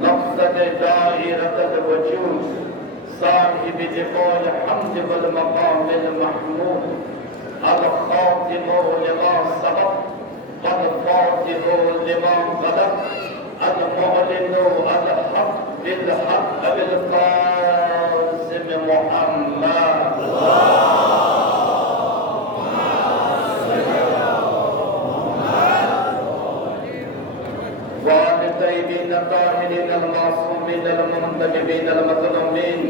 مقصد دائرة الوجود صاحب لقاء الحمد والمقام المحمود الخاتم لما سبق والفاتح لما غلب المعلن الحق بالحق بالقاسم محمد وعلى الطيبين الطاهرين المعصومين المنتجبين المظلومين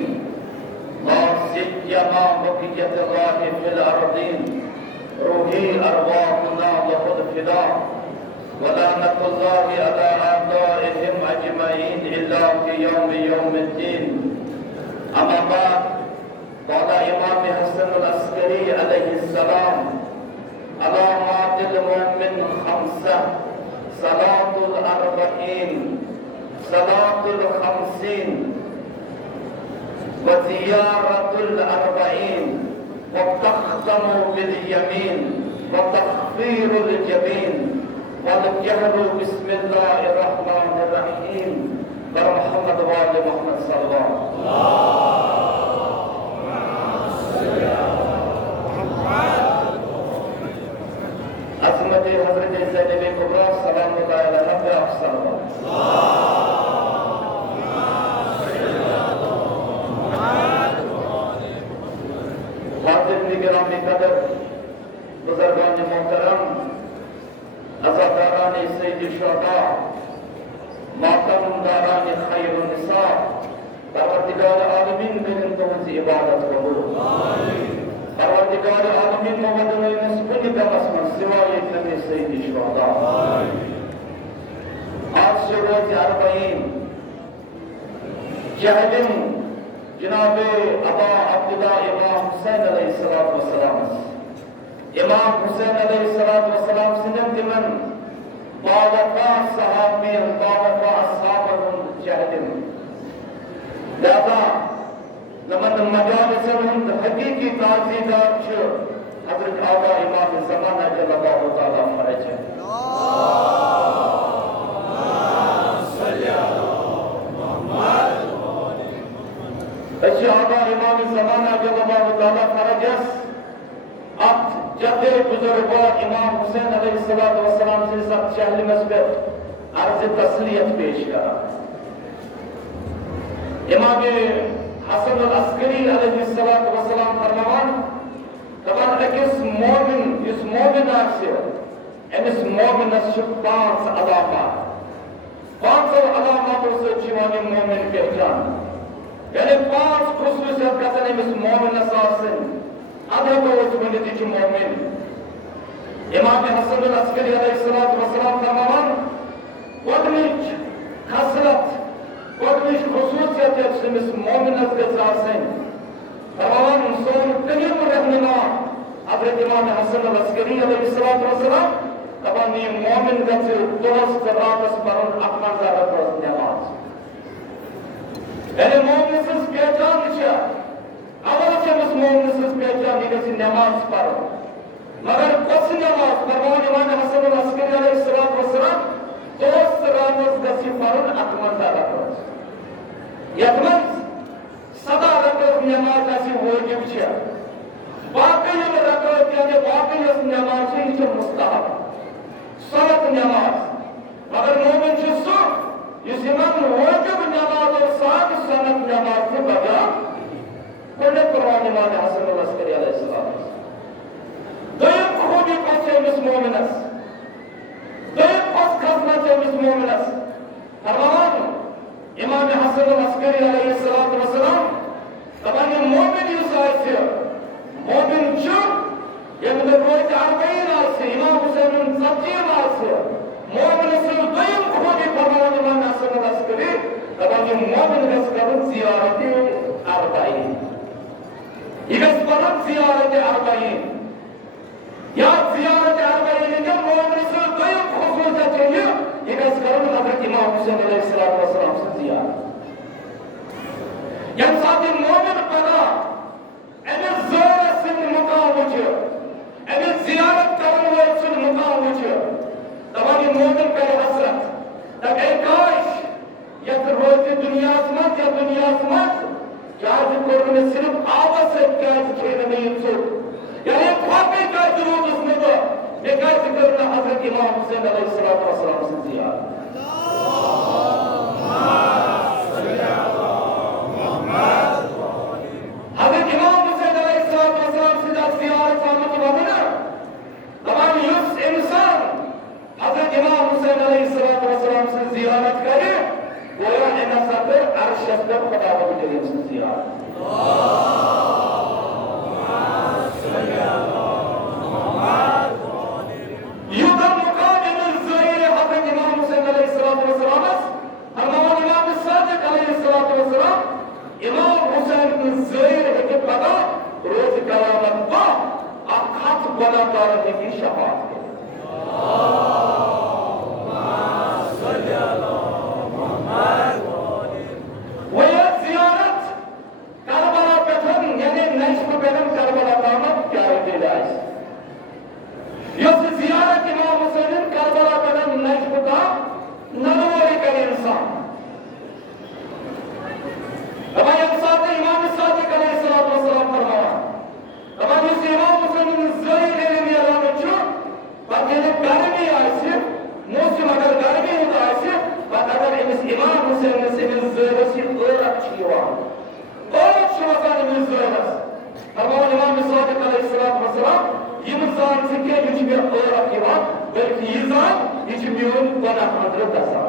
لا سيما بقية الله في الأرضين روحي أرواحنا له الفداء ولعنة الله على أعدائهم أجمعين إلا في يوم الدين. أما بعد قال إمام حسن العسكري عليه السلام علامات المؤمن خمسة: صلاة الأربعين، صلاة الخمسين، وزيارة الأربعين، وتختم باليمين، وتخفير الجبين، والجهر بسم الله الرحمن الرحيم برحمة وآل محمد صلى الله عليه وسلم. عظمت حضرت زینب کبریٰ سلام اللہ علیہا پہ آپ صلی اللہ حاضر نگرامی قدر بزرگان محترم عزاداران سید الشہداء ماتم داران خیر النساء پروردگار عالمین بہن تمہیں عبادت قبول پروردگار عالمین محمد نسبت کا قسم سوائے نبی سید الشہداء آج سے روز اربعین جہلم جناب ابا عبداللہ امام حسین علیہ السلام امام حسین علیہ السلام سنت من بالقا صحابین بالقا اصحابهم جہلم لہذا لمن مجالسهم حقیقی تعزیدات چھو حضرت آقا امام زمانہ جل اللہ تعالیٰ فرج ہے اچھی آقا امام زمانہ جل اللہ تعالیٰ فرج ہے اب جد بزرگوار امام حسین علیہ السلام سے سب چہل مسبت عرض تسلیت پیش کرا امام حسن العسکری علیہ السلام فرمان دبان اکس مومن اس مومن آکسے امس مومنس چھو پانچ علامات پانچ علامات سے چیوانی مومن پہچان یعنی پانچ خصوصیت کسن امس مومنس آسن ادھا تو اس منیتی چھو مومن امام حسن العسکری علیہ السلام فرمان ودنیچ خسرت ودنیچ خصوصیت امس مومنس آسن فرمان سون تنیم رہنما حضرت امام حسن العسکری علیہ السلام طبعا یہ مومن گھر درست راتس پرن اپنا زیادہ درست نماز یعنی مومن سز پہچان چھا اول چمس مومن سز پہچان یہ گھر نماز پرن مگر کس نماز فرمان امام حسن العسکری علیہ السلام درست راتس گھر پرن اپنا زیادہ درست یتمن صدا رکھت نماز ایسی واجب چھا باقی رکھت یعنی باقی نماز چھا مستحب سنت نماز مگر مومن چھو سو یہ زمان واجب نماز اور ساتھ سنت نماز سے بگا کنے قرآن امام حسن العسکری علیہ السلام دویم خوبی پس امس مومنس دویم پس خزنہ امس مومنس فرمان امام حسن العسکری علیہ السلام طبعا یہ مومن یوز آئے سے مومن چھو یہ مدر روز اربعین آسے امام حسین سبجیم آسے مومن سے دویم خودی فرمان امام حسن العسکری طبعا یہ مومن رس کرن زیارت اربعین یہ رس کرن زیارت اربعین یا زیارت اربعین کے مومن سے دویم خصوصیت چاہیے یہ رس کرن حضرت امام حسین علیہ السلام سے زیارت یعنی ساتھ مومن پدا اگر زور سن مقام وچھو اگر زیارت کرن وچ سن مقام وچھو تمہاری مومن پر حسرت تک اے کاش यथ रोज दुनिया मत या दुनिया मत क्या कोर्ने सिर्फ आवाज से क्या खेल नहीं सुख यानी खाके का जरूर उसने तो बेकार करना हजरत इमाम हुसैन अलैहिस्सलाम से जियारत हजरत इमाम हुसैन अलैहिस्सलाम से जियारत सामने वाले ना तमाम युस इंसान हजरत इमाम हुसैन अलैहिस्सलाम से जियारत करे गोया इन सब अर्श पर खुदा के जरिए से जियारत इमाम हुसैन ज़हीर है कि पता रोज कयामत को अखात बना करने की शफाअत है वो ये ज़ियारत करबला पेठन यानी नैश्म पेठन करबला कामत क्या है जायज़ ये ज़ियारत इमाम हुसैन करबला पेठन नैश्म का ननवरी का इंसान हमारे साथ इमाम सादिक अलैहिस्सलाम फरमाया हमारे इमाम हुसैन ज़हीर ने दिया रामचो बाकी गर्मी आइसे मौसम अगर गर्मी होता आइसे बात अगर इस इमाम हुसैन से ज़हीर से और अच्छी हुआ और अच्छी मकान में ज़हीर हमारे इमाम सादिक अलैहिस्सलाम ये इंसान से क्या कुछ भी और अच्छी हुआ बल्कि ये जान ये मियोन बना हजरत दसा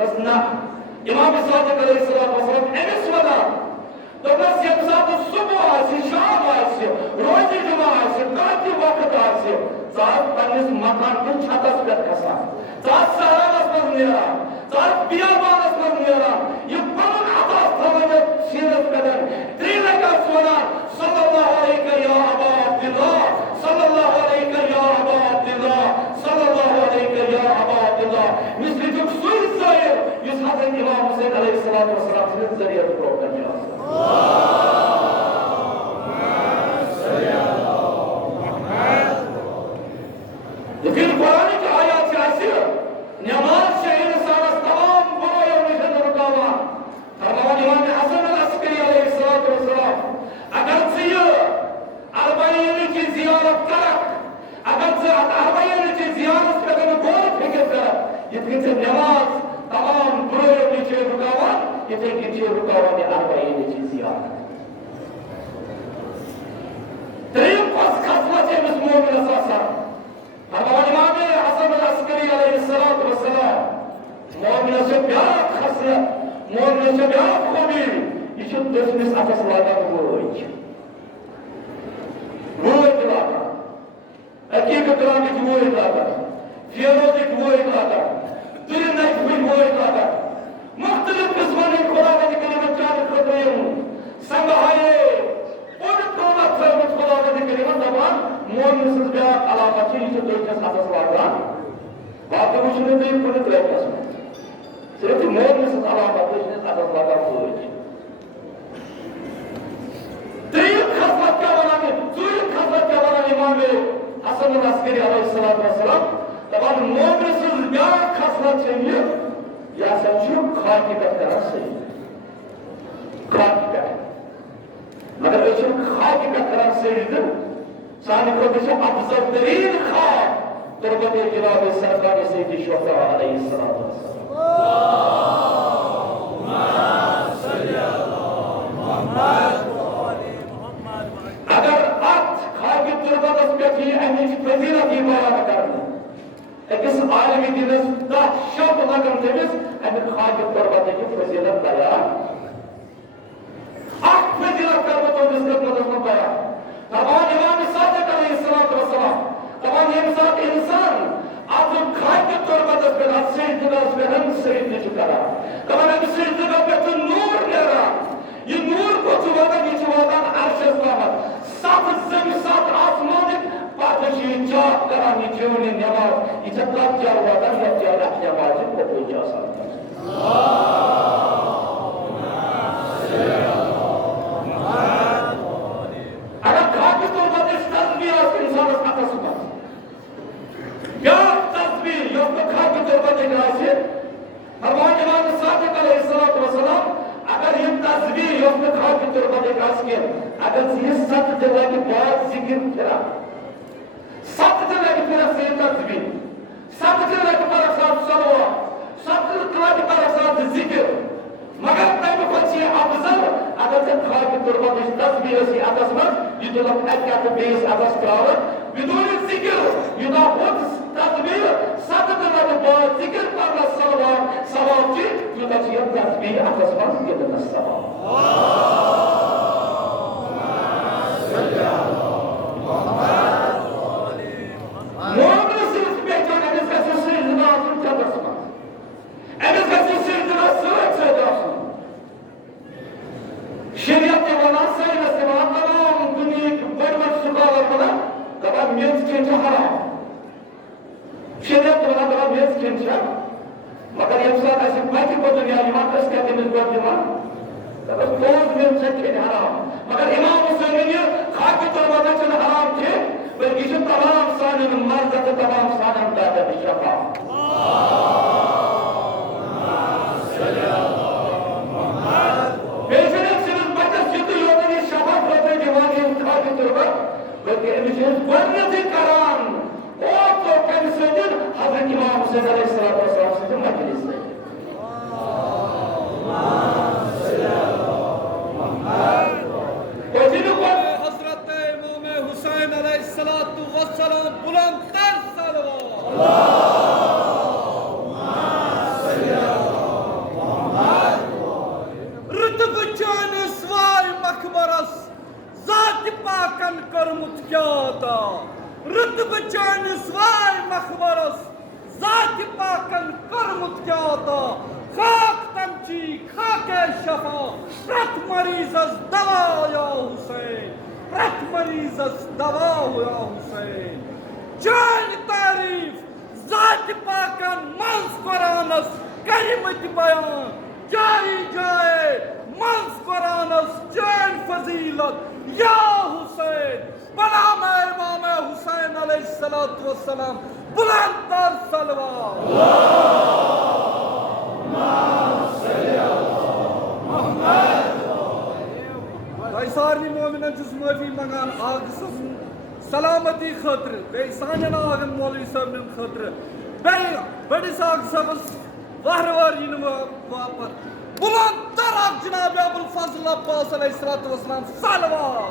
ना इमाम सादिक अलैहिस्सलाम एमिस वनान दोपस यम सात सुबह आसि शाम आसि रोज जुमा आसि काति वक्त आसि सात पन्निस मकान के छतस पे खसान सात सहारास मज नेरान सात बियाबानस मज नेरान ये पवन अतास थवन सीरत कदन त्रिलका वनान सल्लल्लाहु अलैहि या अबा अब्दुल्लाह सल्लल्लाहु अलैहि या अबा अब्दुल्लाह सल्लल्लाहु अलैहि या अबा अब्दुल्लाह मिस्र जो सुई जाहिर इस हजरत इमाम हुसैन अलैहिस्सलाम के जरिए प्रोग्राम किया लेकिन कुरान की आयत से ऐसी नमाज से इंसान तमाम बुराइयों में से रुकावट फरमाया इमाम हसन अल-अस्करी अलैहिस्सलाम अगर से अरबाईन की जियारत कर अगर से अरबाईन की जियारत पे अगर गौर फिक्र कर ये फिर से नमाज तमाम बुराइयों में से रुकावट ये फिर की रुकावट है अरबाईन की जियारत तरीम पस खसवा से मुस्लिम असासा हमारे इमाम हसन अल-अस्करी अलैहिस्सलाम मोमिन से प्यार खसलत मोमिन से प्यार खूबी ये दुश्मन अतस लागा वो लागा हकीकत लागा वो लागा फिरोजिक वो लागा दुनिया की वो लागा मुख्तलिफ किस्मों के खुदा के करीम चार खतरे संभाए और कोना फरमत खुदा के करीम दबान मोमिन से प्यार अलावा चीज तो दुश्मन अतस लागा बात मुझे नहीं पूरी तरह कसम सिर्फ मोमिन से अलावा दुश्मन अतस लागा वो इमाम हसन अल-अस्करी अलैहिस्सलाम तमाम मोमिन से क्या खासला चाहिए या समझो खाकी का तरह से खाकी का मगर ऐसे खाकी का तरह से इधर सानी को जैसे अफजल तरीन खा तुरबत जनाब सरकार से की शोहरा अलैहिस्सलाम फजीलत बयान करना अकिस आलमी दिनस दा शब लगन तमिस अमिक खाक तुरबत की फजीलत बयान अख फजीलत करबत और खिदमत में बयान तमाम इमाम सादिक अलैहिस्सलाम तमाम ये साथ इंसान आप खाक तुरबत पे सजदा पे हम सजदे करा तमाम सजदा पे तो नूर लेरा ये नूर को चुवादा की चुवादा अर्श इस्लाम सात जमीन सात आसमान पातशी चाक करानी जीवनी नमाज इसे तब क्या हुआ था या क्या रखने वाले को कोई जा सकता अगर खाकी तो बदिश तस्बीह इंसान का तस्बीह क्या तस्बीह यो तो खाकी तो बदिश ऐसे हमारे इमाम सादिक अलैहिस्सलाम अगर ये तस्बीह यो तो खाकी तो बदिश ऐसे अगर ये सत जगह की बात जिक्र करा सत जगह की तरफ से तस्बीह सत जगह की तरफ से सलवात सत जगह की तरफ से जिक्र मगर तब बच्चे अफजल अगर से खाकी तुरबत इस तस्बीह से अदस में ये तो लोग क्या तो बेस अदस करावे बिदून जिक्र ये तो बहुत तस्बीह सत जगह के बाद जिक्र करना सलवात सवाल की ये तो ये तस्बीह अदस में ये तो सवाल मगर ये साथ ऐसे बाकी को दुनिया इमाम कस कहते हैं इसको इमाम तब रोज में से के हराम मगर इमाम हुसैन ने खाकी तुरबत चल हराम थे बल्कि जो तमाम साने में मर्द तमाम साने में दादा शफा बेशरम सिर्फ बचत जितने लोगों ने शफा होते दीवाने खाकी तुरबत बल्कि इनसे गुनाह कराम और तो कैसे दिन हजरत इमाम हुसैन अलैहिस्सलाम से मजलिस है हजरत इमाम हुसैन अलैहिस्सलाम बुलंद तर सलवात आता खाक तमची खाके शफा प्रत मरीजस दवा या हुसैन प्रत मरीजस दवा या हुसैन जान तारीफ जात पाकन मंस कुरानस करिमत बयान जाई जाए मंस कुरानस जान फजीलत या हुसैन बलाम इमाम हुसैन अलैहिस्सलातु वस्सलाम बुलंद तर सलवात सारी मोमिनन जुस माफी मंगान आग सलामती खतर बे सानन आगन मौलवी साहबन खतर बे बड़ी साग सबस वार इन वापस बुलंद तर जनाब अबुल फजल अब्बास अलैहिस्सलातु वस्सलाम सलवात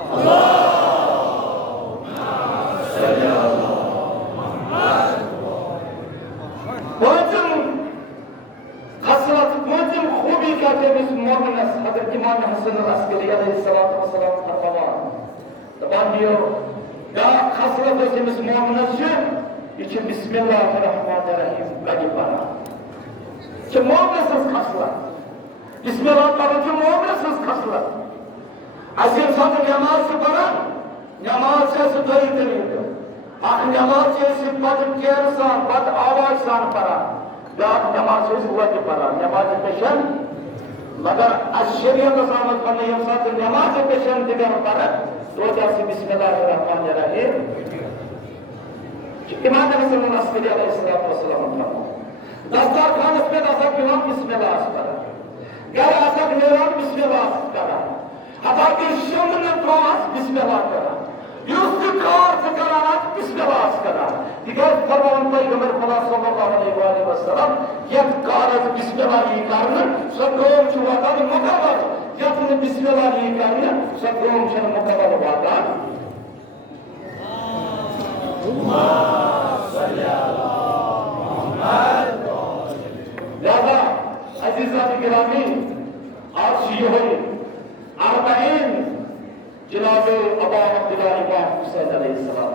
खूबी का मोमिनस हजरत इमाम हसन अस्करी अलैहिस्सलातु वस्सलाम फरमान दबान दियो या खसलत इस मोमिनस ये बिस्मिल्लाहिर्रहमानिर्रहीम कड़ी पढ़ा कि मोमिनस खसलत बिस्मिल्लाह पढ़ो कि मोमिनस खसलत असीम साथ नमाज से पढ़ा नमाज से सुधारी तरीके नमाज से पद केर सान पद आवाज सान पढ़ा याद नमाज से हुआ कि पढ़ा नमाज पेशन मगर अशरियत सामत पढ़ने हम साथ नमाज पेशन दिगर पढ़ा तो जैसे बिस्मिल्लाहिर्रहमानिर्रहीम इमाम हसन अस्करी अलैहिस्सलातु वस्सलाम दस्तार खान पे दस्तक इमाम बिस्मिल्लाह पढ़ा घर आसक निराम बिस्मिल्लाह पढ़ा हता के शमन प्रवास बिस्मिल्लाह पढ़ा युद्ध कार से कराना बिस्मिल्लाह करा दिगर फरमान पैगंबर खुदा सल्लल्लाहु अलैहि वसल्लम यह कार बिस्मिल्लाह ही कारण सबरोम जुवाता मुकम्मल यह बिस्मिल्लाह ही कारण सबरोम शन मुकम्मल वाता लिहाजा अजीज़ान गिरामी आज ये हुई अरबईन जनाब अबा अब्दुल्लाह इमाम हुसैन अलैहिस्सलाम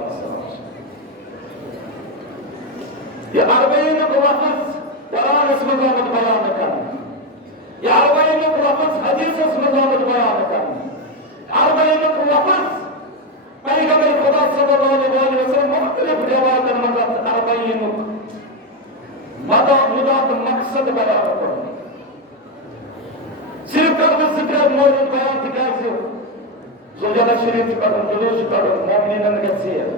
ये अरबईन को लफ्ज़ कुरान इसमें ज़ामत बयान कर ये अरबईन को लफ्ज़ हदीस इसमें ज़ामत बयान कर अरबईन को लफ्ज़ पैगंबर खुदा सल्लल्लाहु अलैहि वसल्लम मुख्तलिफ रिवायत में अरबईन मुदात मकसद बयान कर सिर्फ कर जिक्र मौजूद बयान दिखाई Zulgada Şerif çıkarın, Dulu çıkarın, Mu'min'in geçiyor.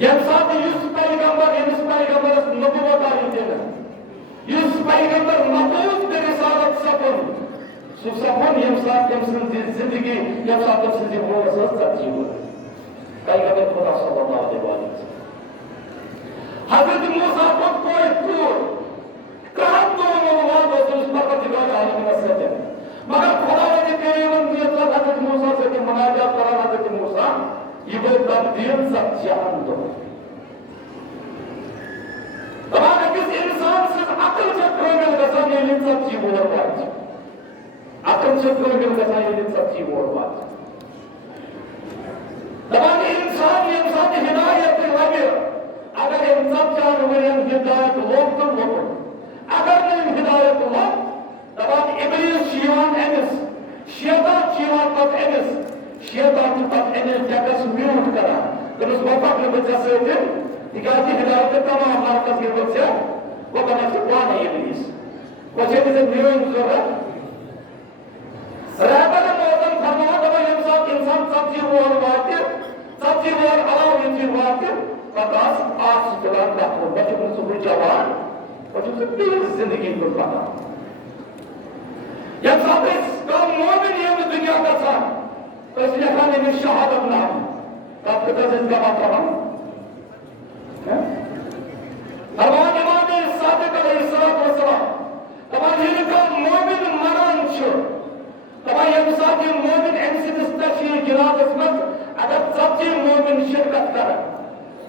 Yemsat Yusuf Peygamber, Yunus Peygamber nübüvvet ayetine. Yusuf Peygamber mabuz bir risalet sapın. Su sapın yemsat yemsin zindagi, yemsat yemsin zindagi tarjihu. Peygamber खुदा sallallahu aleyhi ve sellem. Hazreti Musa को कोई पूर, कहाँ तो मुलाकात होती उस पर दिखाया आलम नस्ल मगर खुदा ने करीमन दिया था हज़रत मूसा से कि मुनाजात करा हज़रत मूसा ये वो तब्दील सच्चान दो तमाम किस इंसान से अकल से प्रेमिल गसा ये लिन सच्ची बोल बात अकल से प्रेमिल गसा ये लिन सच्ची बोल बात तमाम इंसान हिदायत लगे अगर इंसान चाहे वह हिदायत लोग तो लोग अगर नहीं हिदायत लोग तमाम इब्लीस शीवान एमिस शैतान शीवान पत एमिस शैतान पत एमिस जगस म्यूट करा तो उस वफा के बच्चे से दिन दिखाती हिदायत तमाम मार्कस के बच्चे वो बना से कौन है इब्लीस वो चीज़ से म्यूट जोड़ा रहबर मौजूद फरमाया तो इंसान सच्ची बोल बातें सच्ची बोल अलाउ इंची बातें पतास आज सुधार दाखो बच्चों को सुबह जवान बच्चों से पीर जिंदगी को पता जब साबित कौन मोमिन ये दुनिया का था तो इसलिए खाने में शहादत नाम तब तक इसका मतलब हम भगवान इमाम सादिक अलैहिस्सलातु वस्सलाम तमाम ये का मोमिन मरान छो तमाम ये साथी मोमिन एमसीदस तशी गिलाद इसमें अगर सच्ची मोमिन शिरकत करे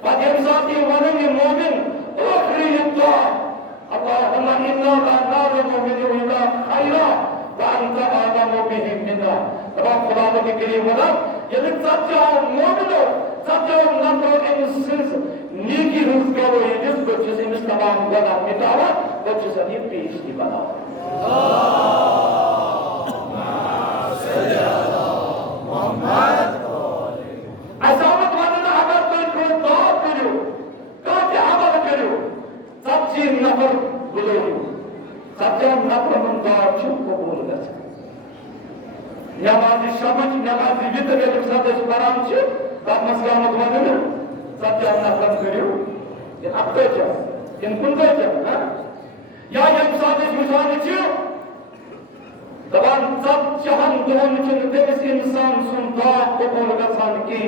बाद ये साथी मोमिन ओखरी युद्धा अल्लाहुम्मा इन्ना नअलमु मिन्का खैरा वांता आदमो बिहि मिन्ना तमाम खुदा के करीम वाला यदि सच्चा मोमिन सच्चा नफर एमसीस नीकी रुख करो यदि बच्चे इस तमाम गुनाह मिटावा बच्चे से ये पीएचडी बनाओ अजामत वाला अगर कोई दाव करो काटे अमल करो सच्ची नफर बुलो सच्चा नफर मन दाव चुप कबूल कर नमाजी समझ नमाजी वितर के साथ पराम छ तब मसलामत वाला सच्चा नफर करो ये अब तो जा इन कुन तो जा या साथ मिसाल छ दबान सब जहान दोन चंद तेस इंसान सुनता कबूल गसान की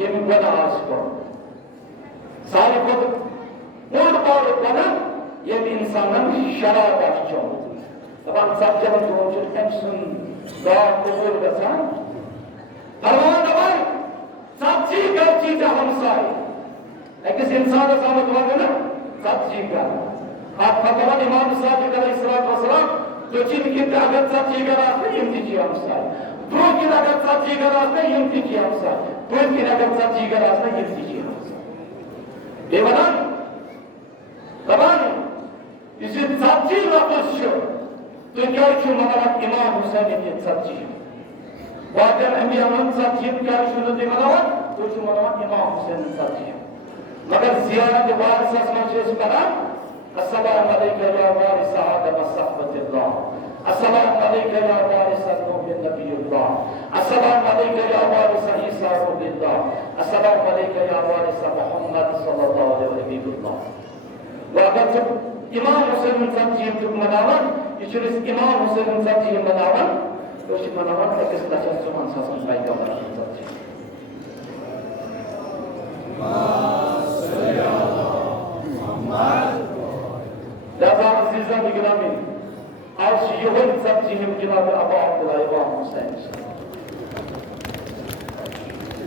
ये गुनाह पर सारे को और बार बना ये इंसान शराब आचो दबान सब जहान दोन चंद सुन दा कबूल गसान परवान दबान सच्ची गलती जा हमसाई एक इंसान का समझ वाला सच्ची का आप फतवा इमाम सादिक अलैहिस्सलाम तो जिनकी अगर सच्ची गराज नहीं इम्तिजी हमसाई दो की अगर सच्ची गराज नहीं इम्तिजी हमसाई दो की अगर सच्ची गराज नहीं इम्तिजी हमसाई देवनान कमान इसे सच्ची वापस शो तो क्या क्यों हमारा इमाम हुसैन ये सच्ची वाजन अमीर अमन सच्ची क्या शुरू देवनान तो क्यों हमारा इमाम हुसैन सच्ची मगर ज़ियारत वारिस असमाज परा अस्सलाम अलैका या वारिस आदम सहबतुल्लाह अस्सलाम अलैका या वारिस नूह नबीउल्लाह अस्सलाम अलैका या वारिस ईसा रूहुल्लाह अस्सलाम अलैका या वारिस मुहम्मद सल्लल्लाहु अलैहि वसल्लम वागर जब इमाम हुसैन सच्ची तो मनावन इचरिस इमाम हुसैन सच्ची मनावन तो इस मनावन का किस तरह सुमन सासन भाई का मनावन सच्ची दादा अजीजा निगरानी आज यही सब्जी हम जनाब अबू अब्दुल्लाह इमाम हुसैन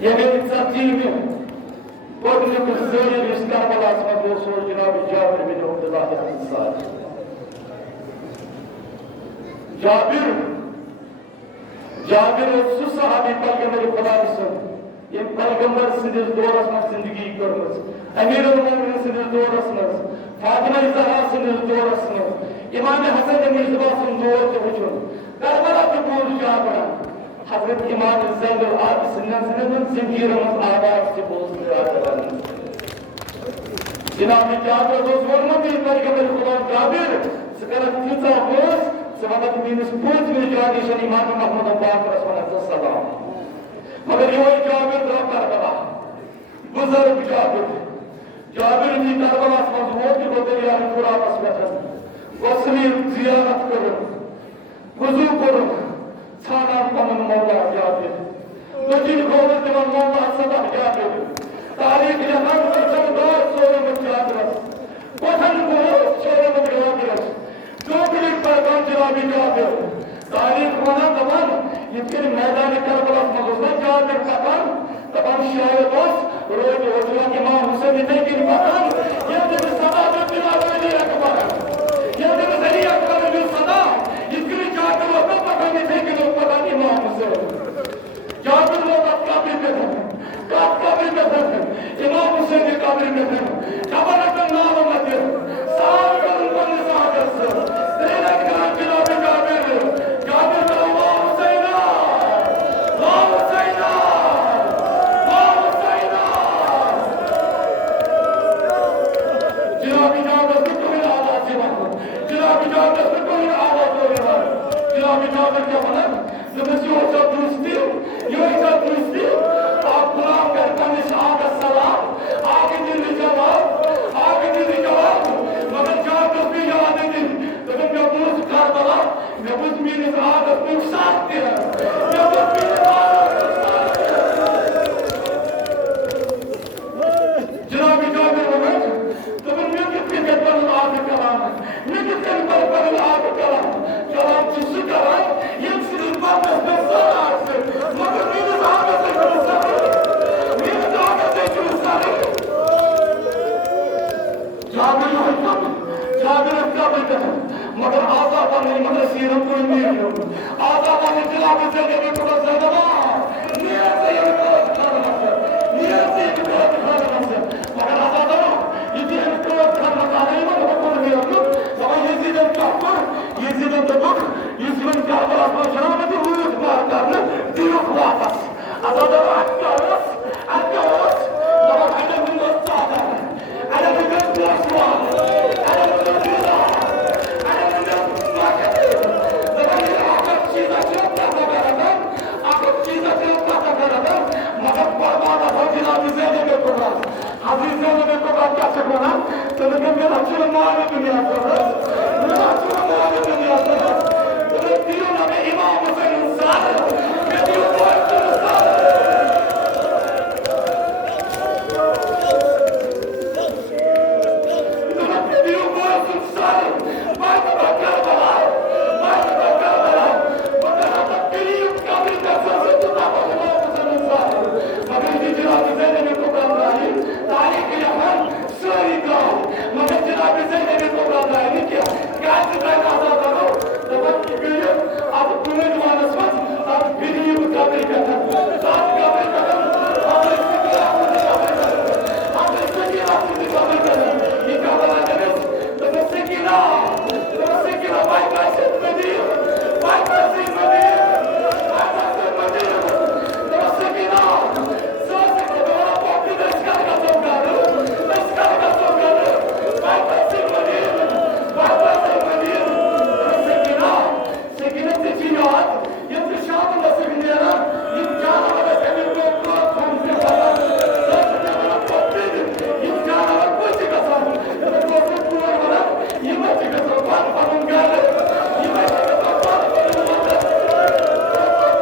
ये मेरी सब्जी में कोई ने कुछ जोड़ी इसका बला समझ लो सो जनाब जाबिर बिन अब्दुल्लाह अंसारी जाबिर उस सहाबी पैगंबर खुदा से ये पैगंबर सिद्दीक दौरस में जिंदगी करमस अमीरुल मोमिनीन सिद्दीक दौरस में फातिमा ज़हरा सिद्दीक दौरस में इमाम हसन मिर्ज़ा सिन दौर के वजह करबला के बोल जाबरा हजरत इमाम ज़ैनुल आबिदीन सिद्दीक ज़ंजीर में आवाज से बोलते आते जनाब जाबिर दोस्त वरना भी पैगंबर खुदा जाबिर सकरत तीसा बोस सबब मीनस पूछ में जानी शन इमाम मोहम्मद पाक रसूलुल्लाह सल्लल्लाहु मगर ये जाबिर दो करबला बुजुर्ग जाबिर जी करबला में मौत को दरिया में पूरा बस बैठा वसली जियारत करो वजू करो साना पमन मौला जाबिर लजिन खोल के मौला सदा जाबिर तारीख जहां पर दौर सोरे में जाबिर पठन को सोरे में जाबिर जो भी पर जनाबी जाबिर तारीख होना तमाम ये फिर मैदान करबला में गुजरा जाबिर पठान तमाम शायर बस रोज वजूद इमाम हुसैन ने की पठान ये जब सदा बिना वली अकबर ये जब अली अकबर ने सदा इसकी जाबिर को पठान ने की लोग पठान इमाम हुसैन जाबिर लोग काबिल में काबिल में इमाम हुसैन के काबिल में खबर का नाम मत साल कर बन सागर से तेरा नाम जनाब जाबिर का इमाम हुसैन मगर आजाद नहीं मगर सीरम कोई नहीं है आजाद ने जिला में से के थोड़ा सा दबा नियत से ये को नियत से को मगर आजाद başına mı duyuyoruz varlarını? Duyuk vatas. Adada aktarız, aktarız. Ama adamın dostu adam. Adamın dostu var. Adamın dostu var. Adamın dostu var. Zaman akıp çizasyon patakaradın. Akıp çizasyon patakaradın. Makat parmağına fazla bize de bir kurban. Aziz'e de bir kurban gerçek olan. Tınıkın bir açılım muhalif dünyasınız. Bir açılım muhalif dünyasınız. Diyor Nabi İmam-ı İnsan. Ve diyor bu açılımlar. Diyor bu açılımlar. Bayda bakarlar. Bayda bakarlar. Bakın hatta biliyor kabirde sözü tutamaz İmam-ı İnsan. Bakın Cenab-ı Zeynep'in programları. Tarih-i yapan sığırıklar. Bakın Cenab-ı Zeynep'in programları ki gerçekten azalları. Bakın ki görüyor. Artık bunu numarasımız. Artık biliyor bu kabir kadar. Artık kabir kadar. Artık sıkıntı kabir kadar. Artık sıkıntı kabir kadar. İkabal ederiz. Bakın sıkıntı. Bakın sıkıntı. Vay vay sıkıntı. Vay vay sıkıntı. Vay vay sıkıntı. Bakın sıkıntı. Sıra sıkıntı. Bana popüler çıkarga sokları. Çıkarga sokları. Vay vay sıkıntı. Vay vay sıkıntı. Sekine seçiliyor. Yıldırşahı da sevindiğine imkanı da senin doktor konuşuyor falan. Sözcüğüne koptuydu. İmkanı da bu çıkasın. Ya da korkut kullanmadan yıma çıkasın. Parmağın gari. Yıma çıkasın. Parmağın gari.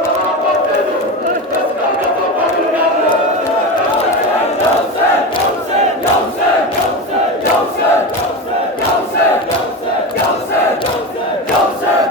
Bana koptuydu. Kıskarga toparın gari. Yavsen, yavsen, yavsen, yavsen, yavsen, yavsen, yavsen, yavsen, yavsen, yavsen.